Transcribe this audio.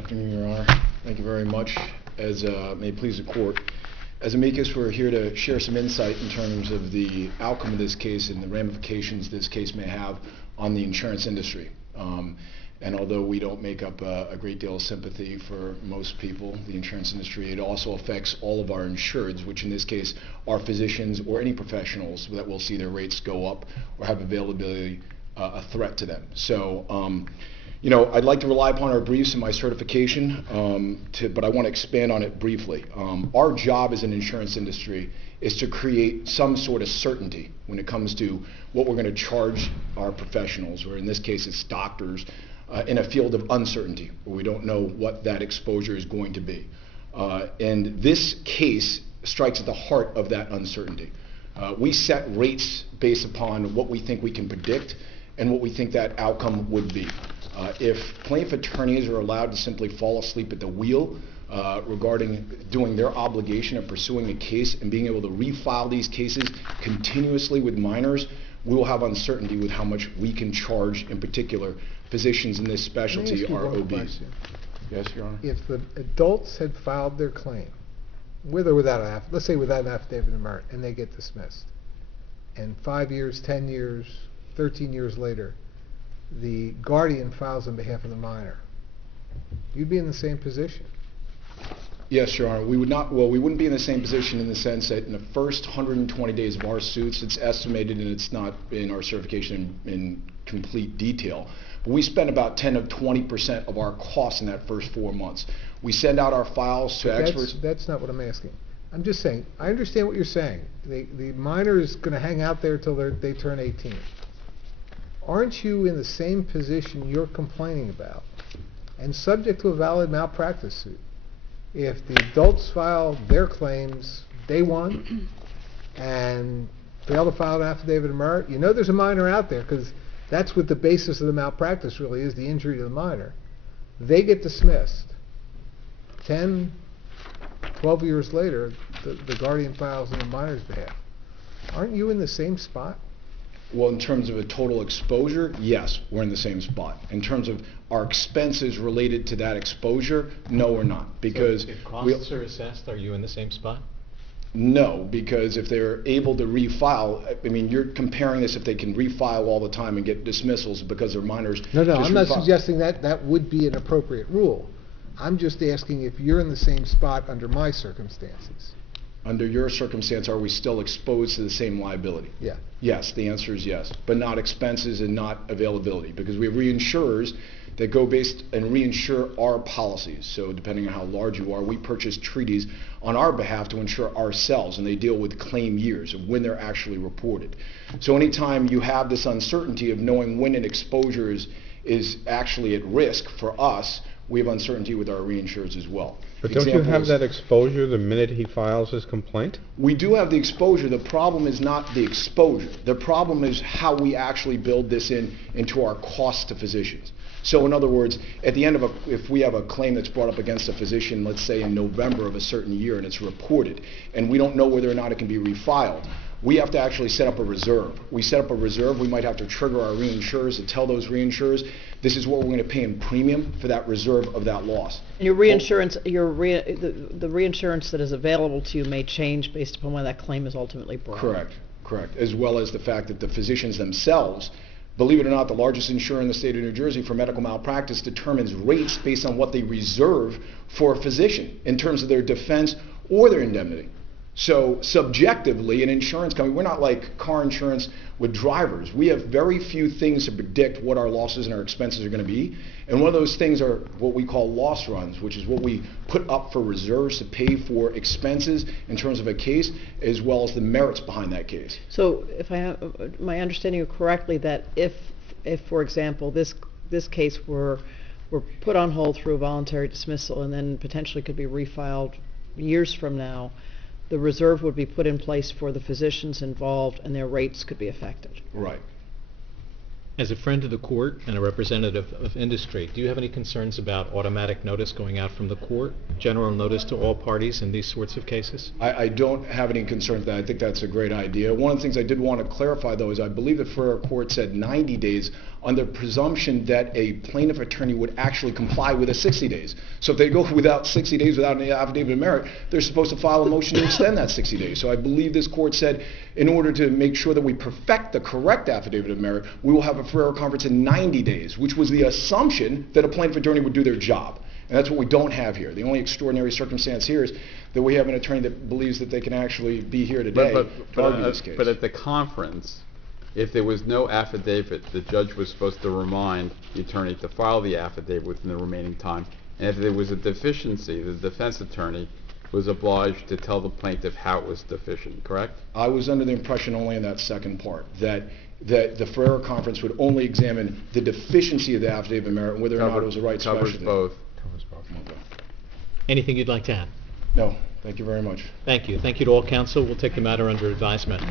Afternoon, Your Honor. Thank you very much. As may it please the court, as amicus, we're here to share some insight in terms of the outcome of this case and the ramifications this case may have on the insurance industry. And although we don't make up a great deal of sympathy for most people, the insurance industry, it also affects all of our insureds, which in this case are physicians or any professionals that will see their rates go up or have availability a threat to them. So, I'd like to rely upon our briefs and my certification, but I want to expand on it briefly. Our job as an insurance industry is to create some sort of certainty when it comes to what we're going to charge our professionals, or in this case it's doctors, in a field of uncertainty, where we don't know what that exposure is going to be. And this case strikes at the heart of that uncertainty. We set rates based upon what we think we can predict and what we think that outcome would be. If plaintiff attorneys are allowed to simply fall asleep at the wheel regarding doing their obligation of pursuing a case and being able to refile these cases continuously with minors, we will have uncertainty with how much we can charge, in particular, physicians in this specialty are obese. Yes, Your Honor. If the adults had filed their claim, with or without let's say without an affidavit of merit, and they get dismissed, and 5 years, 10 years, 13 years later, the guardian files on behalf of the minor, you'd be in the same position. Yes, Your Honor. We would not. Well, we wouldn't be in the same position in the sense that in the first 120 days of our suits, it's estimated, and it's not in our certification in complete detail, but we spend about 10 to 20% of our costs in that first 4 months. We send out our files to experts. That's not what I'm asking. I'm just saying, I understand what you're saying. The minor is going to hang out there till they turn 18. Aren't you in the same position you're complaining about and subject to a valid malpractice suit if the adults file their claims day one and fail to file an affidavit of merit? You know there's a minor out there because that's what the basis of the malpractice really is, the injury to the minor. They get dismissed. 10, 12 years later, the guardian files on the minor's behalf. Aren't you in the same spot? Well, in terms of a total exposure, yes, we're in the same spot. In terms of our expenses related to that exposure, no, we're not. Because so if costs are assessed, are you in the same spot? No, because if they're able to refile, I mean, you're comparing this if they can refile all the time and get dismissals because they're minors. No, I'm not suggesting that would be an appropriate rule. I'm just asking if you're in the same spot under my circumstances. Under your circumstance, are we still exposed to the same liability? Yeah. Yes, the answer is yes, but not expenses and not availability, because we have reinsurers that go based and reinsure our policies. So depending on how large you are, we purchase treaties on our behalf to insure ourselves, and they deal with claim years of when they're actually reported. So anytime you have this uncertainty of knowing when an exposure is actually at risk for us, we have uncertainty with our reinsurers as well. But don't you have that exposure the minute he files his complaint? We do have the exposure. The problem is not the exposure. The problem is how we actually build this into our costs to physicians. So in other words, at the end of if we have a claim that's brought up against a physician, let's say in November of a certain year, and it's reported, and we don't know whether or not it can be refiled, we have to actually set up a reserve. We set up a reserve. We might have to trigger our reinsurers to tell those reinsurers this is what we're going to pay in premium for that reserve of that loss. And your reinsurance, the reinsurance that is available to you may change based upon when that claim is ultimately brought. Correct. As well as the fact that the physicians themselves, believe it or not, the largest insurer in the state of New Jersey for medical malpractice determines rates based on what they reserve for a physician in terms of their defense or their indemnity. So subjectively, an insurance company, we're not like car insurance with drivers. We have very few things to predict what our losses and our expenses are going to be. And one of those things are what we call loss runs, which is what we put up for reserves to pay for expenses in terms of a case, as well as the merits behind that case. So if I have my understanding correctly, that if for example, this case were put on hold through a voluntary dismissal and then potentially could be refiled years from now, the reserve would be put in place for the physicians involved and their rates could be affected. Right. As a friend of the court and a representative of industry, do you have any concerns about automatic notice going out from the court, general notice to all parties in these sorts of cases? I don't have any concerns with that. I think that's a great idea. One of the things I did want to clarify, though, is I believe the Ferrer Court said 90 days on the presumption that a plaintiff attorney would actually comply with the 60 days. So if they go without 60 days without an affidavit of merit, they're supposed to file a motion to extend that 60 days. So I believe this court said, in order to make sure that we perfect the correct affidavit of merit, we will have a Ferrero conference in 90 days, which was the assumption that a plaintiff attorney would do their job. And that's what we don't have here. The only extraordinary circumstance here is that we have an attorney that believes that they can actually be here today to argue this case. But at the conference, if there was no affidavit, the judge was supposed to remind the attorney to file the affidavit within the remaining time. And if there was a deficiency, the defense attorney was obliged to tell the plaintiff how it was deficient, correct? I was under the impression only in that second part, that the Ferrero conference would only examine the deficiency of the affidavit of merit and whether or not it was the right Covers specialty. both. Okay. Anything you'd like to add? No, thank you very much. Thank you. Thank you to all counsel. We'll take the matter under advisement.